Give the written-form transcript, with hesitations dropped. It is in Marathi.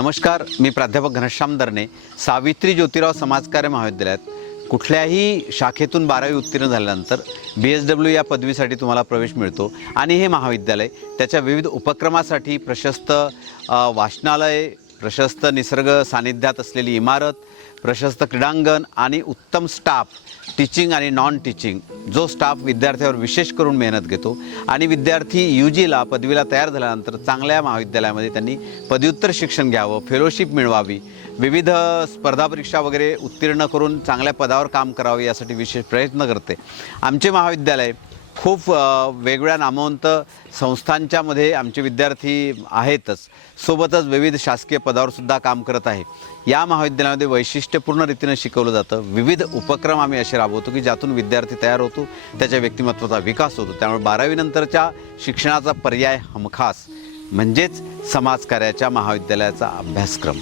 नमस्कार, मी प्राध्यापक घनश्याम दरणे, सावित्री ज्योतिराव समाजकार्य महाविद्यालयात कुठल्याही शाखेतून 12वी उत्तीर्ण झाल्यानंतर BSW या पदवीसाठी तुम्हाला प्रवेश मिळतो आणि हे महाविद्यालय त्याच्या विविध उपक्रमासाठी प्रशस्त वाचनालय, प्रशस्त निसर्ग सानिध्यात असलेली इमारत, प्रशस्त क्रीडांगण आणि उत्तम स्टाफ, टीचिंग आणि नॉन टीचिंग जो स्टाफ विद्यार्थ्यावर विशेष करून मेहनत घेतो आणि विद्यार्थी UGला पदवीला तयार झाल्यानंतर चांगल्या महाविद्यालयामध्ये त्यांनी पदव्युत्तर शिक्षण घ्यावं, फेलोशिप मिळवावी, विविध स्पर्धा परीक्षा वगैरे उत्तीर्ण करून चांगल्या पदावर काम करावे यासाठी विशेष प्रयत्न करते। आमचे महाविद्यालय खूप वेगवेगळ्या नामवंत संस्थांच्यामध्ये आमचे विद्यार्थी आहेतच, सोबतच विविध शासकीय पदावर सुद्धा काम करत आहे। या महाविद्यालयामध्ये वैशिष्ट्यपूर्ण रीतीने शिकवलं जातं। विविध उपक्रम आम्ही असे राबवतो की ज्यातून विद्यार्थी तयार होतो, त्याच्या व्यक्तिमत्वाचा विकास होतो। त्यामुळे 12वी नंतरच्या शिक्षणाचा पर्याय हमखास म्हणजेच समाजकार्याच्या महाविद्यालयाचा अभ्यासक्रम।